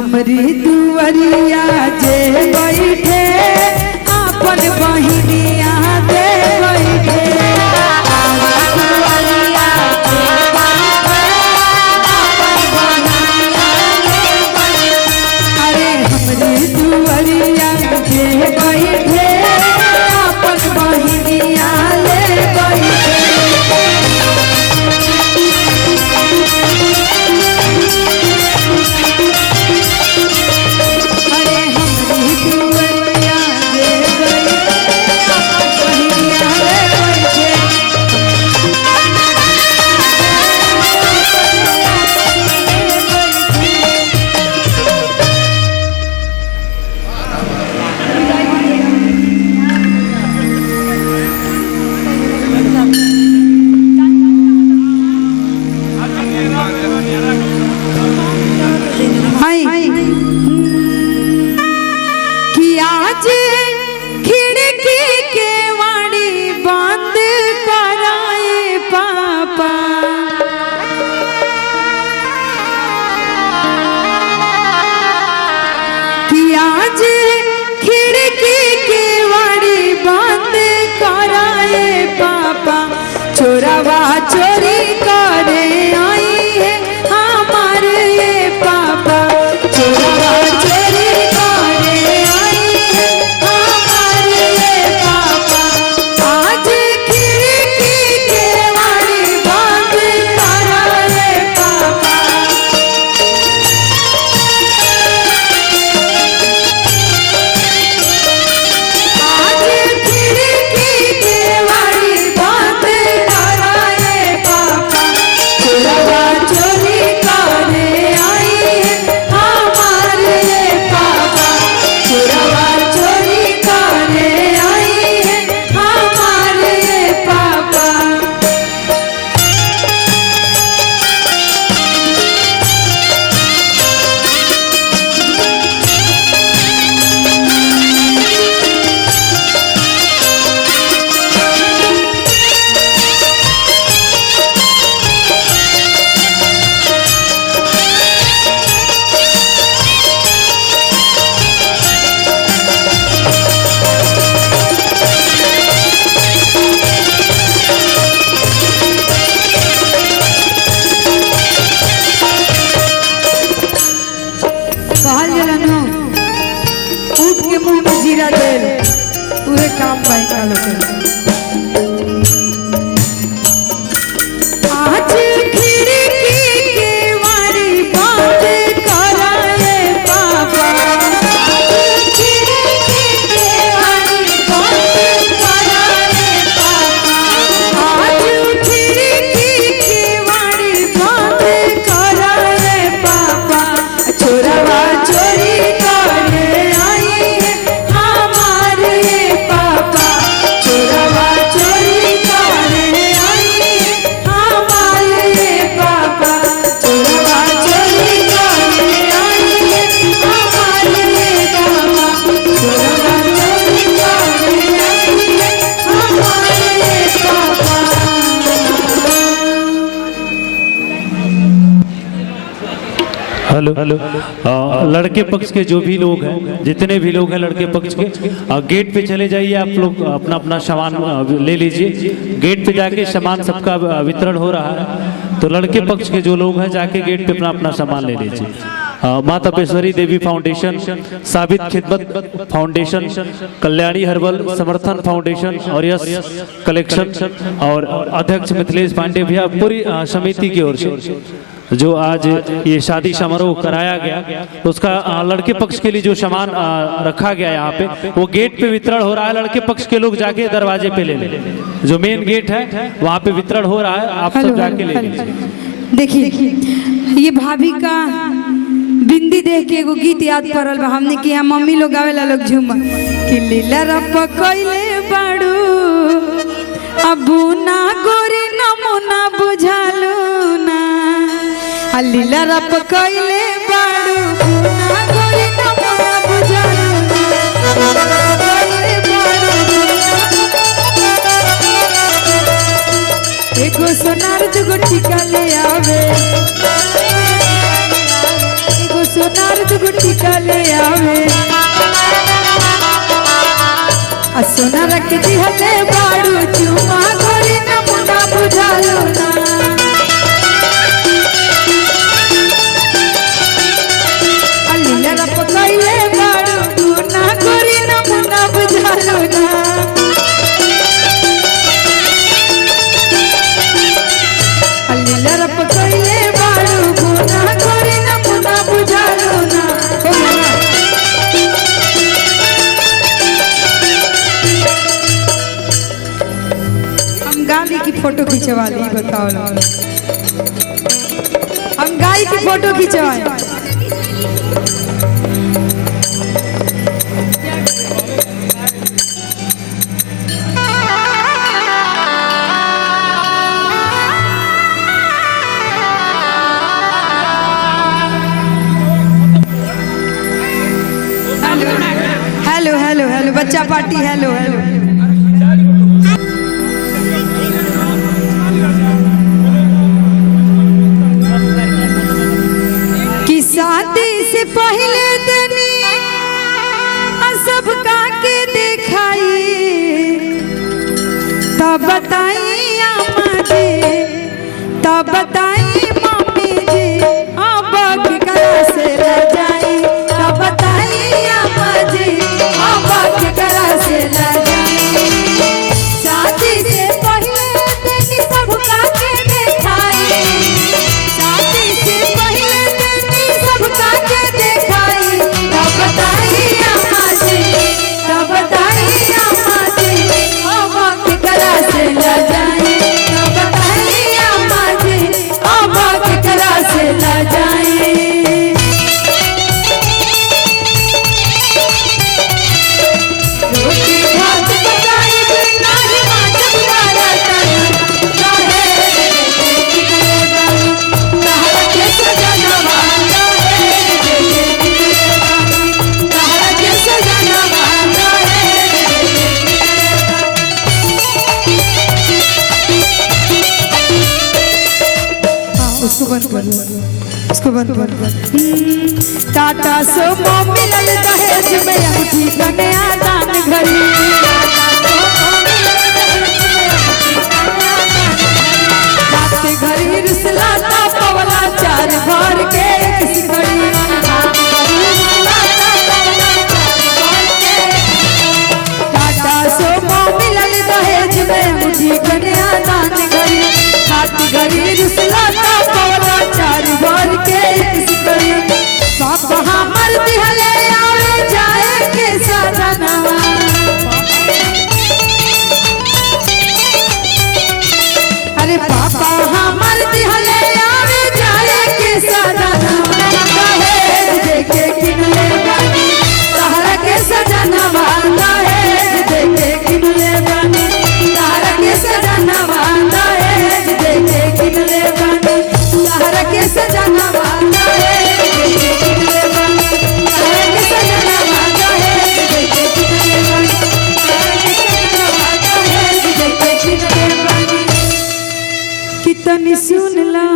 हमरी दुवरिया जे बैठे अपन बहिनिया दे बैठे अरे हमरी दुवरिया जे बैठे अपन बहिनिया ले बैठे चोरावा चोरी करे आई है हमारे ये पापा चोरावा चोरी करे आई है हमारे ये पापा आज खिड़की के वाली बंद करा रे पापा आज खिड़की के वाली बंद उठ के मुंह में जीरा तेल पूरे काम पाई का लोग आज खिड़की के वाली बात कराए पापा खिड़की के वाली बात कराए पापा आज खिड़की के वाली बात कराए पापा चोरावा चोरी हेलो लड़के पक्ष के जो भी लोग हैं जितने भी लोग हैं लड़के पक्ष के गेट पे चले जाइए आप लोग अपना अपना सामान ले लीजिए गेट पे जाके सामान सबका वितरण हो रहा है तो लड़के पक्ष के जो लोग हैं जाके गेट पे अपना अपना सामान ले लीजिए माँ तपेश्वरी देवी फाउंडेशन साबित खिदमत फाउंडेशन कल्याणी हर्बल समर्थन फाउंडेशन और यस कलेक्शन और अध्यक्ष मिथिलेश पांडे भैया पूरी समिति की ओर से जो आज ये शादी समारोह कराया गया उसका लड़के पक्ष के लिए जो सामान रखा गया यहाँ पे वो गेट पे वितरण हो रहा है। लड़के पक्ष के लोग जाके दरवाजे पे ले लें, जो मेन गेट है वहाँ पे वितरण हो रहा है, आप सब जाके ले लीजिए। देखिए ये भाभी का बिंदी देख के एगो गीत याद पड़ल बा हमने कि यहाँ मम्मी लोग आवेला लोग झूम कि लीला रप कइले बाड़ू अबू ना गोरी नमुना बुझालू ना लीला रप कइले बाड़ू ना गोरी नमुना बुझालू एगो सोनार दुगो टीका ले आवे सोनार दुगो फोटो खिंचवा दी, बताओ ना। हम गाय की फोटो खिंचवाए। हेलो हेलो हेलो बच्चा पार्टी, हेलो हेलो। कि शादी से पहले दनी सबका के दिखाई, तब बताई अम्मा जी, तब बताई मम्मी जी, अब केकरा से ले जाई, तब बताई अम्मा जी, अब केकरा से ले जाई। शादी से पहले दनी सबका के दिखाई, शादी से पहले दनी सबका के दिखाई, तब बताई अम्मा जी, तब बताई अम्मा जी, अब केकरा से ले जाई, तब बताई अम्मा जी, अब केकरा से ले जाई। रोटी भात पकाई बिना ही माचक वाला तन, रहे तहरा के सजनवा, तहरा के सजनवा, उसको बंद कर दो, उसको बंद कर दो। टाटा सोमो मिलल दहेज में अंगूठी कन्या दान घड़ी, रात घड़ी रुसलाता पवला चार भर के एक सिकड़ी, टाटा सोमो मिलल दहेज में अंगूठी कन्या दान घड़ी, रात घड़ी रुसलाता पवला चार भर के एक सिकड़ी। पापा हमर दिहले आवे जाए के सजनवा, अरे पापा हमर दिहले आवे जाए के सजनवा, दहेज देके किनले बानी, तहरा के सजनवा, दहेज देके किनले बानी, तहरा के सजनवा, दहेज देके किनले बानी, तहरा के सजनवा, दहेज देके किनले बानी, तहरा के सजनवा, दहेज देके किनले बानी, तहरा के सजनवा, दहेज देके किनले बानी। कि तनी सुनला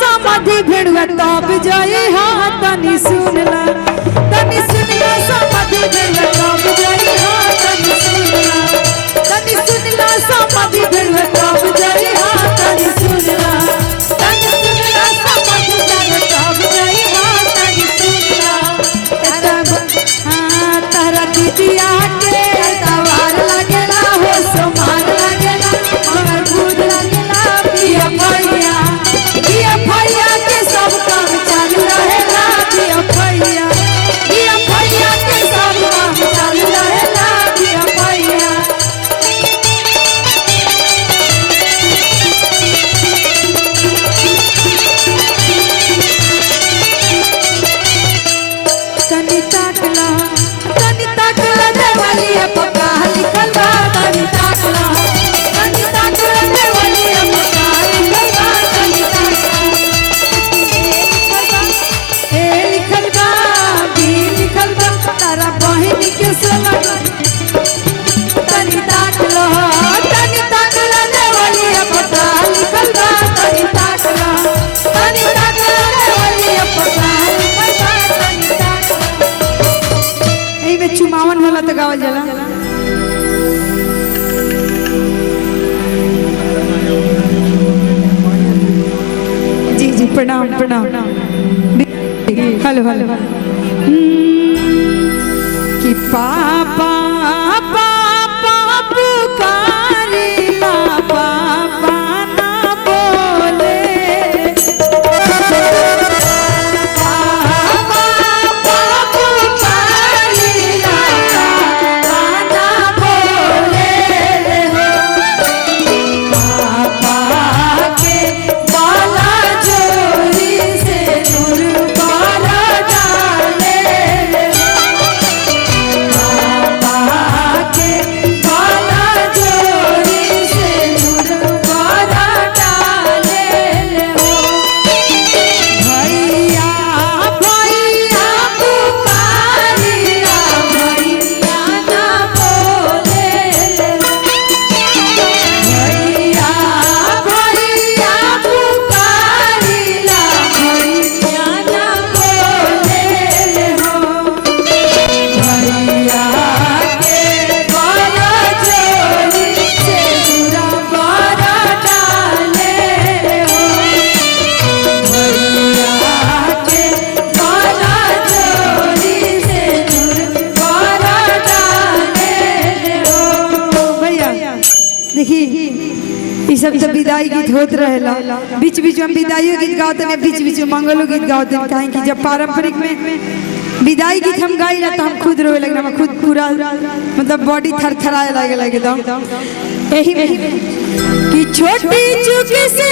समाधि भेड़ुआ तब जाई, हाँ तनी सुनला समाधि भेड़ुआ तब जाई, हाँ तनी सुनला समाधि भेड़ुआ तब जाई, हाँ तनी सुनला समाधि भेड़ुआ तब जाई, हाँ तनी सुनला। हाँ तहरा दीदिया के तवार लगेला हो, सोमार लगेला, मगर बुध लगेला, पिया भैया के सब काम चालू रहेला, पिया भैया के सब काम चालू रहेला, पिया भैया। तनी ताकला देवलिया पक्का लिखल बा, तनी ताकला देवलिया पक्का लिखल बा, तनी ताकला ए लिखल बा, बी लिखल बा, तारा बहिनी के सोलह, तनी ताकला देवलिया पक्का लिखल बा, तनी ताकला देवलिया पक्का लिखल बा, तनी ताकला। एही में चुमावन होला तो गावल जाला। जी जी प्रणाम प्रणाम। Hello hello. कि पापा पापा पुकारिला, पापा ना बोले, पापा पुकारिला, पापा ना बोले हो। गीत होत रहेला, बीच बीच में विदाई गीत गाते हैं, बीच बीच में मंगलो गीत गाते हैं। काहे कि जब पारंपरिक में विदाई गीत हम गाई ना तो हम खुद रोए लगे, हम खुद पूरा मतलब बॉडी थरथराए लगे एकदम। यही कि छोटी चुकी से